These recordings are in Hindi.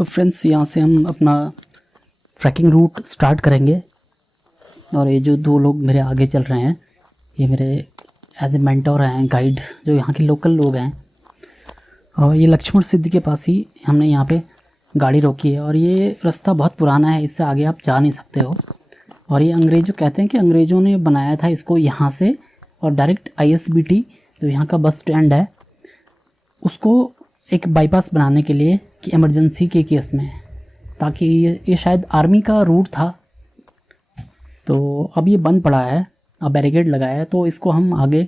तो फ्रेंड्स, यहाँ से हम अपना ट्रैकिंग रूट स्टार्ट करेंगे। और ये जो दो लोग मेरे आगे चल रहे हैं, ये मेरे एज ए मेंटोर हैं, गाइड, जो यहाँ के लोकल लोग हैं। और ये लक्ष्मण सिद्धि के पास ही हमने यहाँ पे गाड़ी रोकी है। और ये रास्ता बहुत पुराना है, इससे आगे आप जा नहीं सकते हो। और ये अंग्रेज़ों कहते हैं कि अंग्रेज़ों ने बनाया था इसको यहाँ से, और डायरेक्ट ISBT जो यहाँ का बस स्टैंड है उसको एक बाईपास बनाने के लिए, कि इमरजेंसी के केस में, ताकि ये शायद आर्मी का रूट था। तो अब ये बंद पड़ा है, अब बैरिकेड लगाया है, तो इसको हम आगे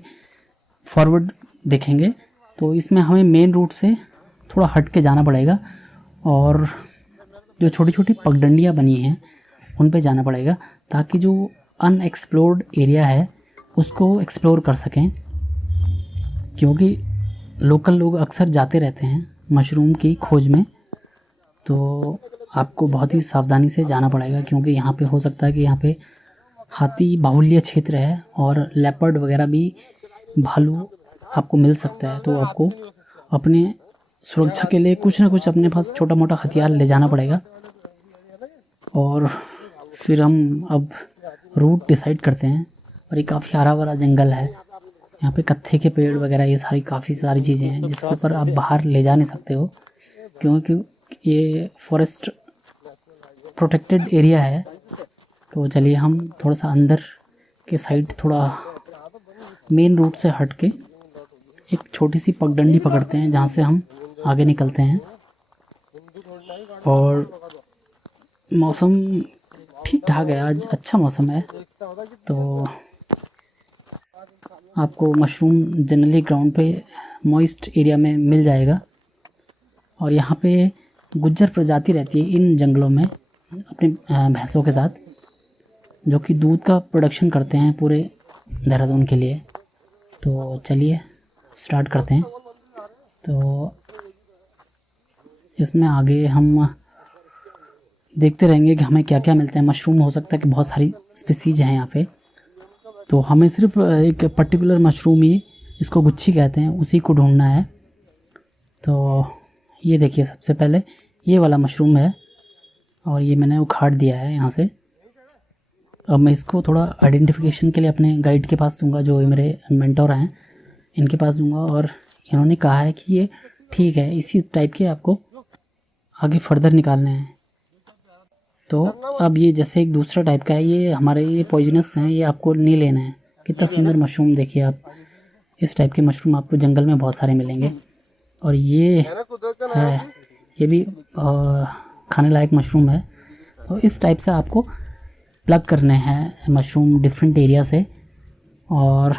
फॉरवर्ड देखेंगे। तो इसमें हमें मेन रूट से थोड़ा हट के जाना पड़ेगा, और जो छोटी छोटी पगडंडियाँ बनी हैं उन पे जाना पड़ेगा, ताकि जो अनएक्सप्लोर्ड एरिया है उसको एक्सप्लोर कर सकें। क्योंकि लोकल लोग अक्सर जाते रहते हैं मशरूम की खोज में, तो आपको बहुत ही सावधानी से जाना पड़ेगा, क्योंकि यहाँ पे हो सकता है कि यहाँ पे हाथी बाहुल्य क्षेत्र है, और लेपर्ड वगैरह भी, भालू आपको मिल सकता है। तो आपको अपने सुरक्षा के लिए कुछ ना कुछ अपने पास छोटा मोटा हथियार ले जाना पड़ेगा। और फिर हम अब रूट डिसाइड करते हैं। और ये काफ़ी हरा भरा जंगल है, यहाँ पे कत्थे के पेड़ वगैरह, ये सारी काफ़ी सारी चीज़ें हैं जिसके ऊपर आप बाहर ले जा नहीं सकते हो, क्योंकि ये फॉरेस्ट प्रोटेक्टेड एरिया है। तो चलिए हम थोड़ा सा अंदर के साइड, थोड़ा मेन रूट से हट के एक छोटी सी पगडंडी पकड़ते हैं, जहाँ से हम आगे निकलते हैं। और मौसम ठीक ठाक है, आज अच्छा मौसम है। तो आपको मशरूम जनरली ग्राउंड पे मॉइस्ट एरिया में मिल जाएगा। और यहाँ पे गुज्जर प्रजाति रहती है इन जंगलों में अपने भैंसों के साथ, जो कि दूध का प्रोडक्शन करते हैं पूरे देहरादून के लिए। तो चलिए स्टार्ट करते हैं। तो इसमें आगे हम देखते रहेंगे कि हमें क्या क्या मिलता है। मशरूम हो सकता है कि बहुत सारी स्पीसीज हैं यहाँ पे, तो हमें सिर्फ एक पर्टिकुलर मशरूम ही, इसको गुच्छी कहते हैं, उसी को ढूंढना है। तो ये देखिए, सबसे पहले ये वाला मशरूम है, और ये मैंने उखाड़ दिया है यहाँ से। अब मैं इसको थोड़ा आइडेंटिफिकेशन के लिए अपने गाइड के पास दूंगा, जो मेरे मेंटोर हैं, इनके पास दूंगा। और इन्होंने कहा है कि ये ठीक है, इसी टाइप के आपको आगे फर्दर निकालने हैं। तो अब ये जैसे एक दूसरा टाइप का है, ये हमारे ये पॉइजनस हैं, ये आपको नहीं लेना है। कितना सुंदर मशरूम देखिए आप, इस टाइप के मशरूम आपको जंगल में बहुत सारे मिलेंगे। और ये है, ये भी खाने लायक मशरूम है। तो इस टाइप से आपको प्लग करने हैं मशरूम डिफरेंट एरिया से। और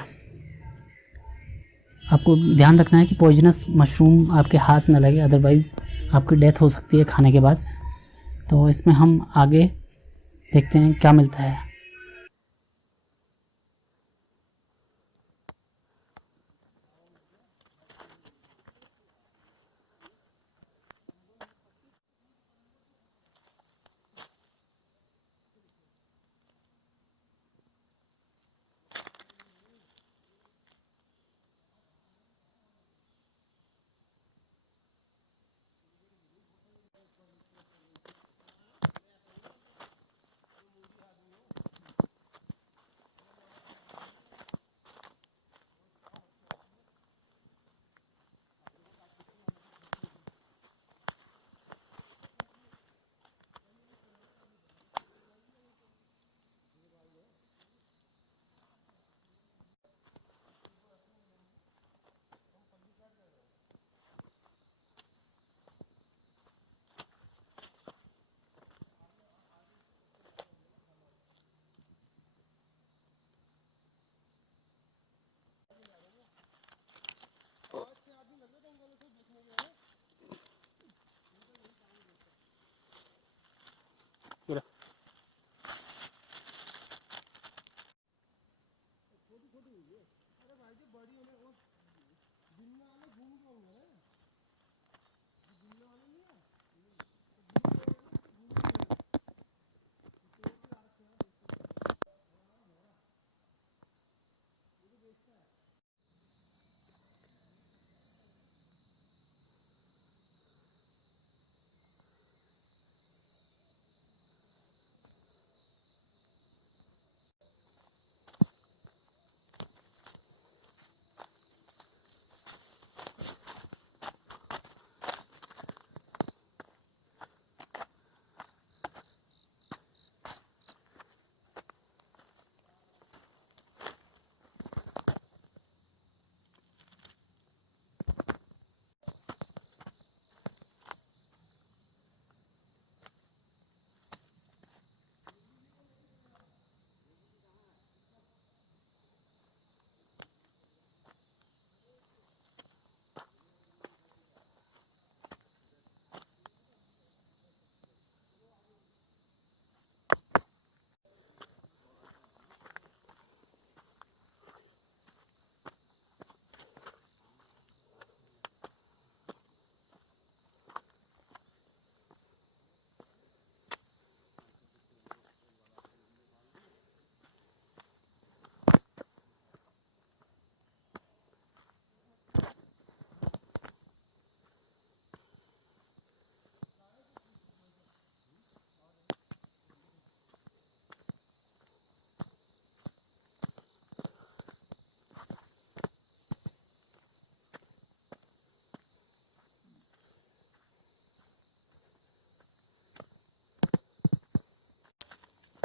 आपको ध्यान रखना है कि पॉइजनस मशरूम आपके हाथ न लगे, अदरवाइज़ आपकी डेथ हो सकती है खाने के बाद। तो इसमें हम आगे देखते हैं क्या मिलता है।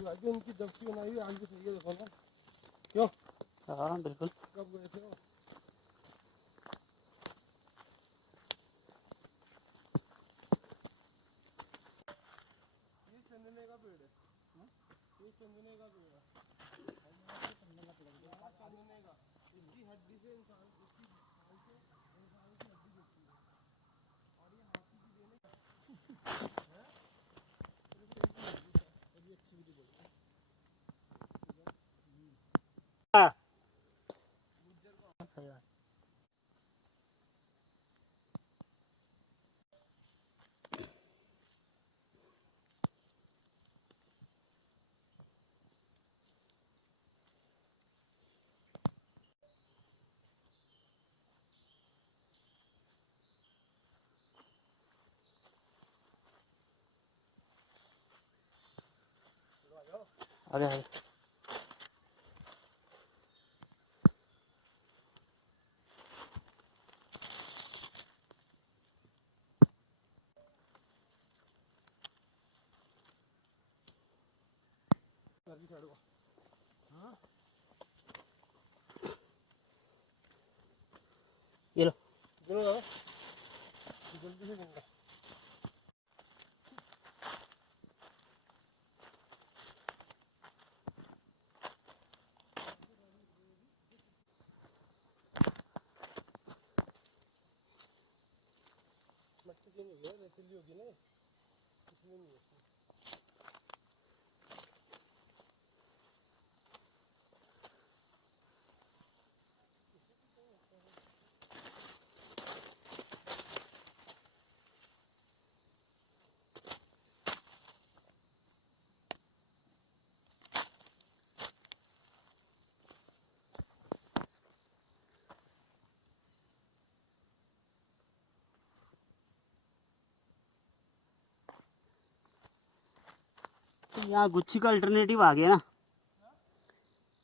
भाई उनकी दबकी बनाई हुई आज भी सही है, देखो ना क्यों। हाँ बिल्कुल। कब गए थे वो? ये चंदने का पेड़ है, ये चंदने का पेड़ है, चंदने का, इसकी हड्डी से इंसान, इसकी खाल से इंसान की हड्डी गिरती है, और ये हाथी की देने है, बड़ी अच्छी विधि बोलते हैं। हाँ सही बात। आगे आगे हाँ ये लो। गिनो दादा, जल्दी से गिनना। मट्टी की नहीं है, रेतीली होगी ना, इसलिए नहीं है। तो यहाँ गुच्छी का अल्टरनेटिव आ गया ना,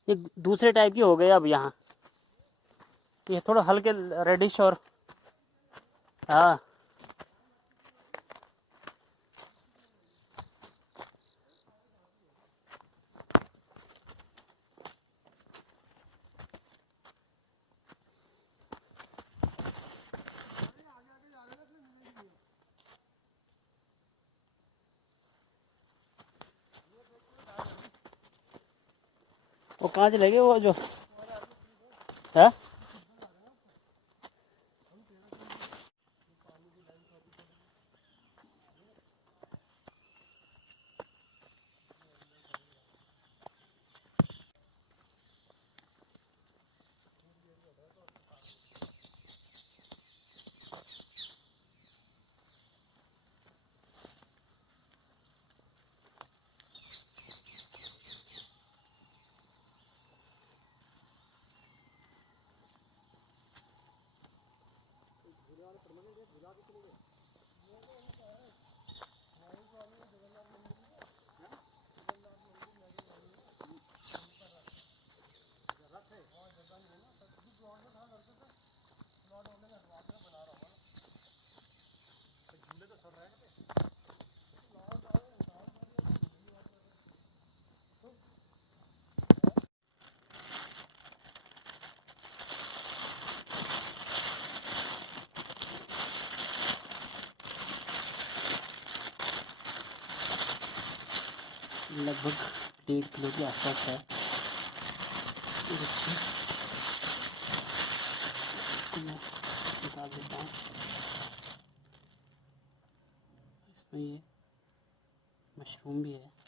ये दूसरे टाइप की हो गए अब यहाँ, ये थोड़ा हल्के रेडिश और हाँ वो कहाँ चले गए वो जो है। लगभग 1.5 किलो के आसपास है। इसको मैं निकाल देता हूँ। इसमें ये मशरूम भी है।